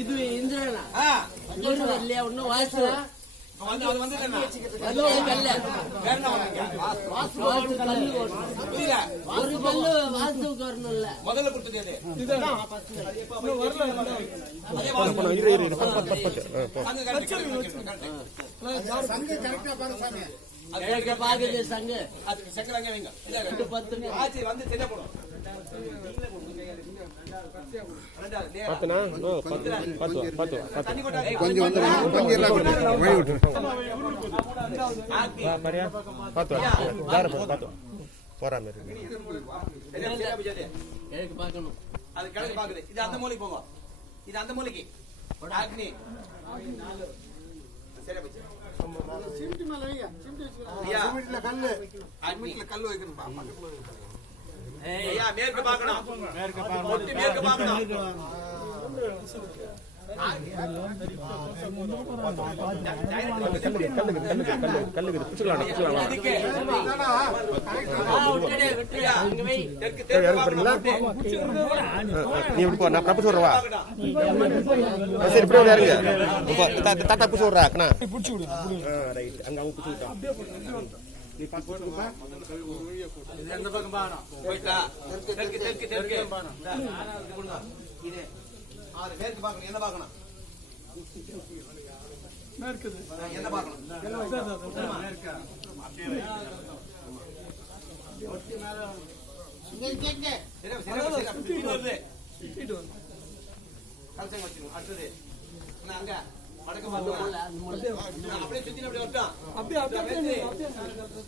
ಇದು ಇಂದ್ರನ ಒನ್ನು ವಾಸು முதல்ல கொடுத்தது பாக்குது சங்கு சக்கராங்க வைங்க 10 ஆச்சி வந்து தெரிய போடும் கொஞ்சம் வந்து பார்க்கணும் அது கிழக்கு பாக்குது இது அந்த மூலைக்கு போங்க இது அந்த மூலைக்கு அக்னி சரியா போச்சு சிமிட்டி மேல வைங்க சிமிட்டி வச்சுக்கலாம் சிமிட்டில கல்லு அக்னில கல்லு வைக்கணும் ஐயா மேற்கு பார்க்கணும் மேற்கு பார்க்கணும் ஒட்டி மேற்கு பார்க்கணும் நீ இப்படி போ நான் பிரபு சொல்றவா சரி இப்படி இறங்க தாத்தா புடிச்சு விடுறாக்கண்ணா புடிச்சு விடு ரைட் அங்க அவங்க புடிச்சு விட்டான் நீ பாத்து போடுப்பா இது எந்த பக்கம் பாறோம் போய்டா தெற்கு இது ஆறு மேற்கு பார்க்கணும் என்ன பார்க்கணும் மேற்கு என்ன பார்க்கணும் மேற்கு ஒட்டி மேல இங்க சரி கல்சம் வச்சிரு அடுத்து நான் அங்க வடக்கு பார்த்து அப்படியே சுத்தி அப்படியே வரட்டும் அப்படியே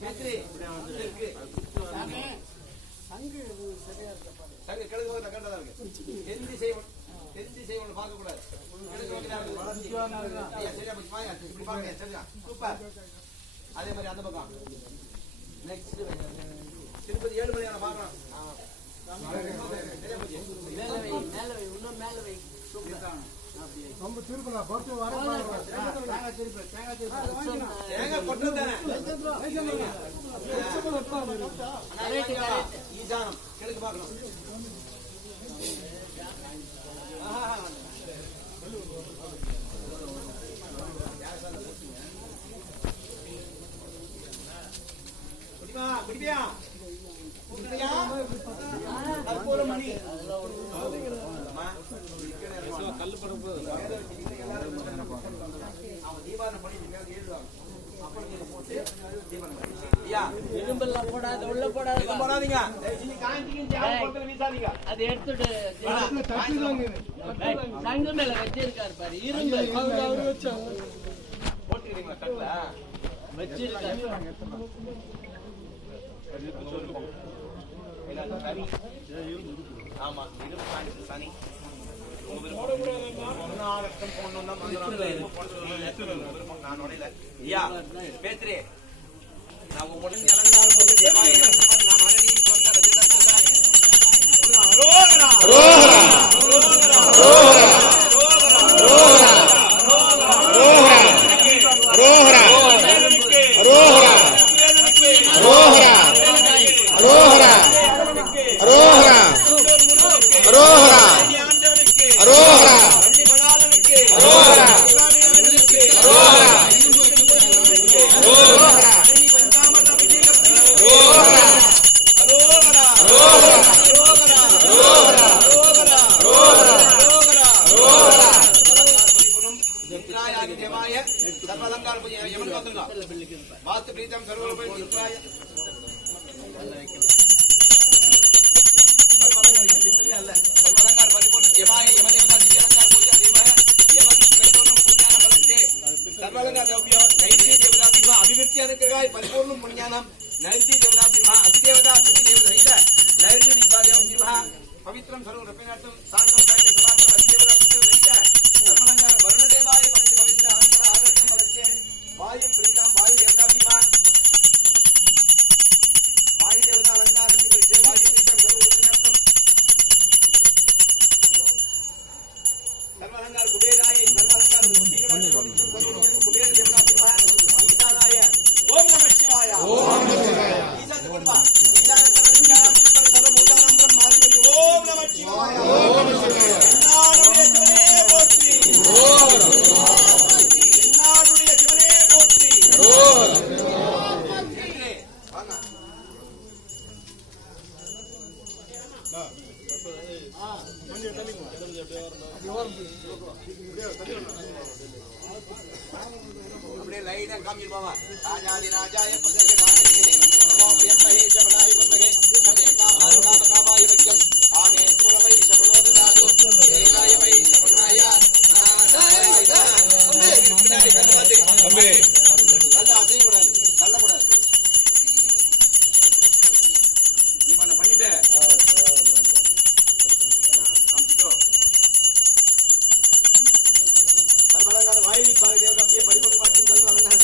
மேத்ரி இருக்கு சங்கு சரியா இருக்கு சங்கு கிழக்கு பக்கம் கண்டதா இருக்கு எந்தி செய்வணும் பார்க்க கூடாது அதே மாதிரி அந்த பக்கம் நெக்ஸ்ட் திருப்பதி 7 மணி நேரம் பார்க்கணும் ஈசானம் கிழக்கு பார்க்கணும் குடிப்பியா மணி கல்லு படம் அவன் தீபாவளி பண்ணி எழுதுவாங்க அப்புறம் போட்டு தீபாவளி ஐயா இரும்பெல்லாம் போடாத உள்ள போடாத எதுவும் போடாதீங்க வீசாதீங்க அது எடுத்துட்டு சங்கு மேல வச்சிருக்காரு பாரு இரும்பு போட்டுக்கிறீங்களா தட்டுல வச்சிருக்காரு ஆமா இது சனி பேத்திரே நான் உங்களுடன் வாஸ்து பிரீத்தம் சர்வலோக மித்ராய परिपूर्ण पुण्यानम नैति देवता विवाह अधिदेवता सतिदेवता नैति दीपादेव विवाह पवित्रम सर्व रपेनार्थम सांगम कायते समागम अधिदेवता सतिदेवता धर्मलंकार वरुणदेवाय पवित्र पवित्र आनंद आगतम बलचे वायु प्रीतम वायु देवता विवाह वायु देवता अलंकार परिचय वायु प्रीतम सर्व रपेनार्थम धर्मलंकार कुबेराय धर्मलंकार कुबेर देवता विवाह ईशानाय ओम नमः शिवाय ओम नमः शिवाय ईशान गुणवा ईशान सर्वज्ञान ईश्वर सर्वभूतानां ब्रह्माधिपति ओम नमः शिवाय ओम नमः शिवाय नारुடைய சிவனே போற்றி ஓம் நாருடைய சிவனே போற்றி ஓம் வாங்க கொஞ்சம் தள்ளி போ अपने लाइन काम निर्माण राजादि राजाय प्रत्येक दाने नमो भयं महेश बनाय बंधे तमे काम कामाय वज्ञम आमे पुरवै शबनो ददातु देवाय वै शबनाय तंबे அல்ல அசை கூடாது தள்ள கூடாது நீ பண்ண பண்ணிட்டு सर्वलंकार वायु भाग देवता के परिपूर्ण वाक्य सर्वलंकार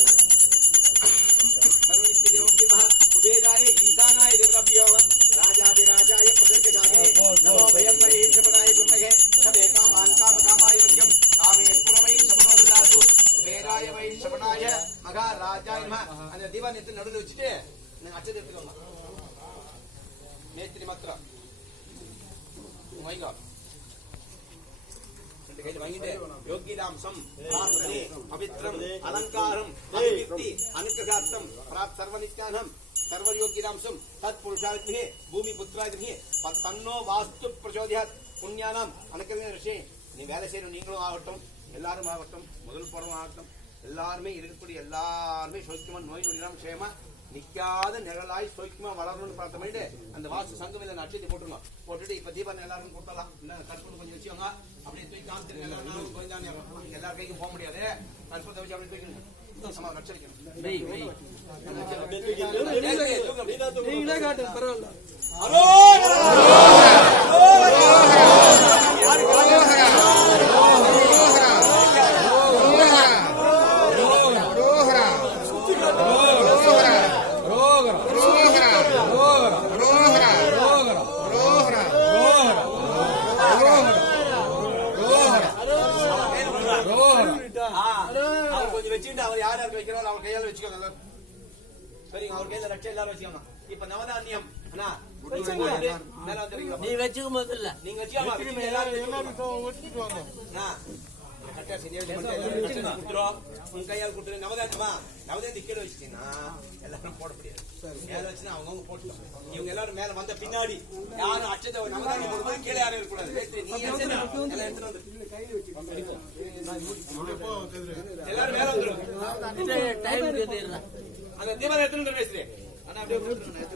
सर्वनित्य देवता महा कुबेराय ईशानाय देवता राजादि राजाय प्रत्येक दाने नमो भयं महे शबनाय गुणगे सबे कामान कामाय वज्ञम कामे पुरवै शबनो ददातु कुबेराय वै शबनाय मगा राजाय नमः அந்த தீபாவளிக்கு நடுவுல வச்சிட்டு நீங்க அச்சதை எடுத்துக்கோங்க மேத்ரி மாத்திர வைங்க योग्यदांसम प्रार्थने पवित्रम अलंकारम अभिव्यक्ति अनुग्रहार्थम प्राप्त सर्वनित्यानम सर्वयोग्यदांसम तत्पुरुषार्थी भूमि पुत्रार्थी तन्नो वास्तु प्रचोदयात् पुण्यानाम अनुग्रह ऋषि நீ வேலை செய்யணும் நீங்களும் ஆகட்டும் எல்லாரும் ஆகட்டும் முதல் படம் ஆகட்டும் எல்லாருமே இருக்கக்கூடிய எல்லாருமே சௌக்கியமா நோய் நொடிலாம் க்ஷேமா நிக்காத நிழலாய் சௌக்கியமா வளரணும்னு பிரார்த்தனை பண்ணிட்டு அந்த வாசு சங்கம் இல்ல நட்சத்திரம் போட்டுருங்க போட்டுட்டு இப்ப தீபாவளி எல்லாரும் கொடுத்தலாம் இல்ல கற்பூரம் கொஞ்சம் வச்சுக்கோங்க அப்படியே தூக்கி காமிச்சிருங்க எல்லாரும் கொஞ்சம் எல்லார் கைக்கும் போக முடியாது கற்பூரத்தை வச்சு அப்படியே தூக்கணும் சமா நட்சத்திரம் நீங்களே காட்டு பரவாயில்ல அவர் யார் யாருக்கு வைக்கிறோம் அவர் கையால வச்சுக்கோங்க சரிங்க அவர் கையில ரட்சை எல்லாரும் வச்சுக்கோங்க இப்ப நவதானியம் அண்ணா மேல வந்துறீங்களா நீ வச்சுக்க முதல்ல நீங்க வச்சுக்கோங்க உங்க கையால் கொடுத்துரு நவதானியமா நவதானியம் கீழே வச்சுட்டீங்கன்னா எல்லாரும் போட முடியாது மேல வச்சுன்னா அவங்க போட்டுக்கலாம் இவங்க எல்லாரும் மேல வந்த பின்னாடி யாரும் அச்சத்தை நவதானியம் போடும்போது கீழே யாரும் இருக்கக்கூடாது எல்லாரும் மேல வந்துடும் டைம் அந்த தீபாவளி எடுத்துட்டு பேசுறேன்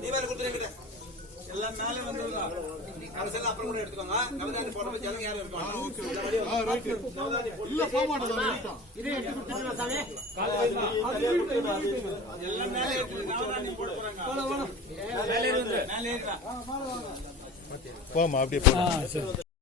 நீ மேல கொடுத்துருங்க எல்லாம் மேலே வந்துருங்க அரசெல்லாம் அப்புறம் கூட எடுத்துக்கோங்க நவதானி போடுறப்ப ஜனங்க யாரும் இருப்பாங்க இல்ல போக மாட்டோம் இதே எடுத்து கொடுத்துருங்க சாமி எல்லாம் மேலே நவதானி போட போறாங்க மேலே இருந்து மேலே ஏறா போமா அப்படியே